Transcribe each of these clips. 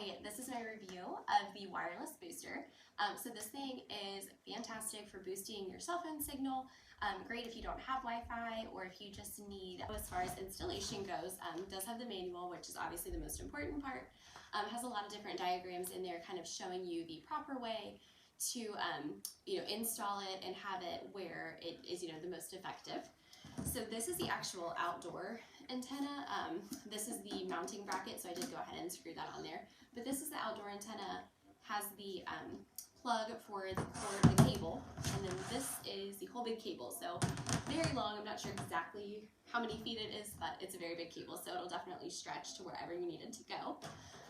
Hi, this is my review of the wireless booster. So this thing is fantastic for boosting your cell phone signal. Great if you don't have Wi-Fi or if you just need, as far as installation goes, does have the manual, which is obviously the most important part. Has a lot of different diagrams in there kind of showing you the proper way to install it and have it where it is the most effective. So this is the actual outdoor antenna. This is the mounting bracket, so I did go ahead and screw that on there. But this is the outdoor antenna, has the plug for the cable, and then this is the whole big cable. So very long, I'm not sure exactly how many feet it is, but it's a very big cable, so it'll definitely stretch to wherever you need it to go.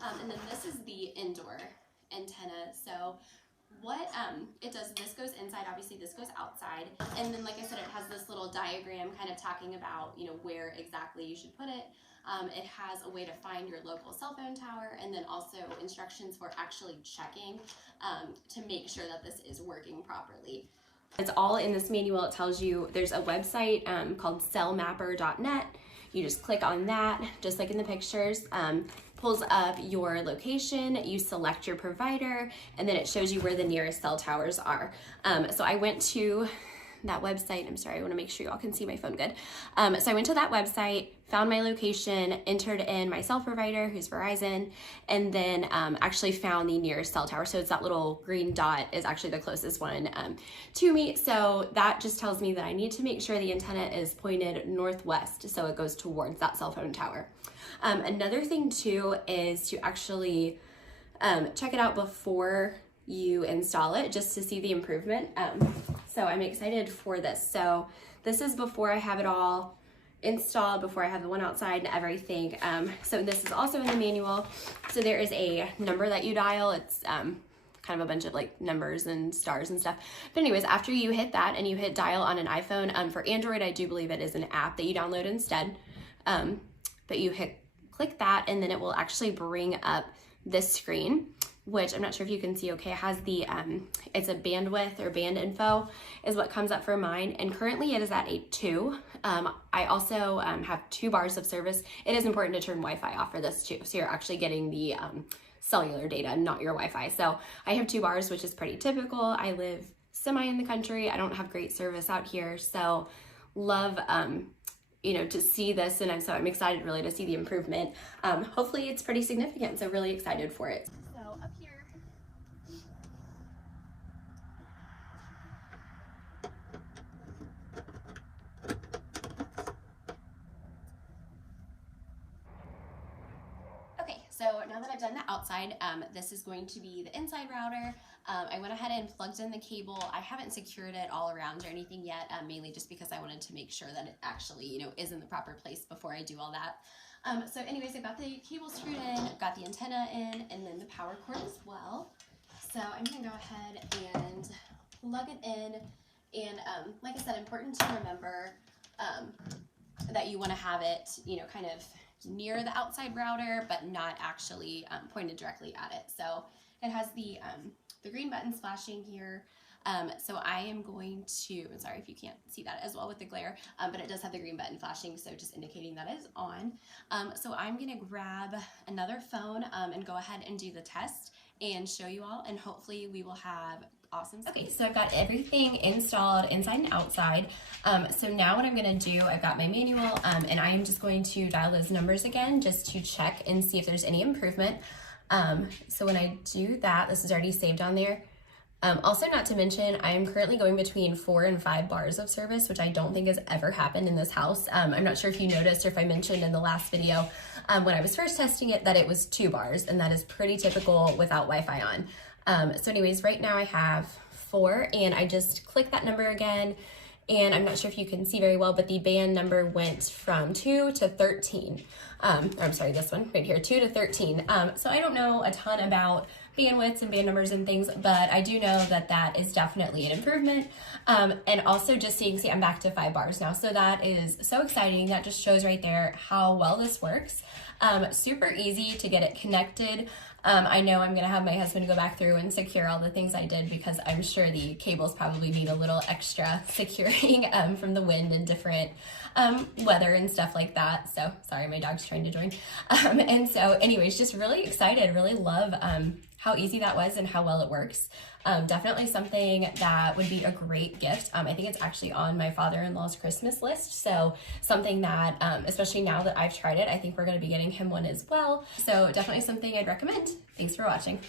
And then this is the indoor antenna. So what it does, this goes inside, obviously this goes outside, and then like I said, it has this little diagram kind of talking about where exactly you should put it. It has a way to find your local cell phone tower, and then also instructions for actually checking to make sure that this is working properly. It's all in this manual. It tells you there's a website called cellmapper.net. You just click on that, just like in the pictures. Pulls up your location, you select your provider, and then it shows you where the nearest cell towers are. So I went to that website. I'm sorry, I want to make sure you all can see my phone good. So I went to that website, found my location, entered in my cell provider, who's Verizon, and then actually found the nearest cell tower. So it's that little green dot is actually the closest one to me. So that just tells me that I need to make sure the antenna is pointed northwest, so it goes towards that cell phone tower. Another thing too is to actually check it out before you install it, just to see the improvement. So I'm excited for this. So this is before I have it all installed, before I have the one outside and everything. So this is also in the manual. So there is a number that you dial. It's kind of a bunch of like numbers and stars and stuff. But anyways, after you hit that and you hit dial on an iPhone, for Android, I do believe it is an app that you download instead. But you click that, and then it will actually bring up this screen, which I'm not sure if you can see okay. It has the, it's a bandwidth or band info is what comes up for mine. And currently it is at 8.2. I also have 2 bars of service. It is important to turn Wi-Fi off for this too. So you're actually getting the cellular data, not your Wi-Fi. So I have 2 bars, which is pretty typical. I live semi in the country. I don't have great service out here. So love, to see this, and so I'm excited really to see the improvement. Hopefully it's pretty significant, so really excited for it. So up here, okay, so now that I've done the outside, this is going to be the inside router. I went ahead and plugged in the cable. I haven't secured it all around or anything yet, mainly just because I wanted to make sure that it actually, is in the proper place before I do all that. So anyways, I got the cable screwed in, got the antenna in, and then the power cord as well. So I'm gonna go ahead and plug it in. And like I said, important to remember that you wanna have it, kind of near the outside router, but not actually pointed directly at it. So it has the green buttons flashing here. So I am going to, I'm sorry if you can't see that as well with the glare, but it does have the green button flashing, so just indicating that is on. So I'm gonna grab another phone and go ahead and do the test and show you all, and hopefully we will have awesome. Okay, so I've got everything installed inside and outside. So now what I'm gonna do, I've got my manual, and I am just going to dial those numbers again just to check and see if there's any improvement. So when I do that, this is already saved on there. Also, not to mention, I am currently going between 4 and 5 bars of service, which I don't think has ever happened in this house. I'm not sure if you noticed or if I mentioned in the last video when I was first testing it that it was 2 bars, and that is pretty typical without Wi-Fi on. So anyways, right now I have 4, and I just click that number again, and I'm not sure if you can see very well, but the band number went from 2 to 13. I'm sorry, this one right here, 2 to 13. So I don't know a ton about bandwidths and band numbers and things, but I do know that that is definitely an improvement. And also just seeing, see, I'm back to 5 bars now. So that is so exciting. That just shows right there how well this works. Super easy to get it connected. I know I'm gonna have my husband go back through and secure all the things I did, because I'm sure the cables probably need a little extra securing from the wind and different weather and stuff like that. So sorry, my dog's trying trying to join. And so anyways, just really excited, really love how easy that was and how well it works. Definitely something that would be a great gift. I think it's actually on my father-in-law's Christmas list. So something that, especially now that I've tried it, I think we're going to be getting him one as well. So definitely something I'd recommend. Thanks for watching.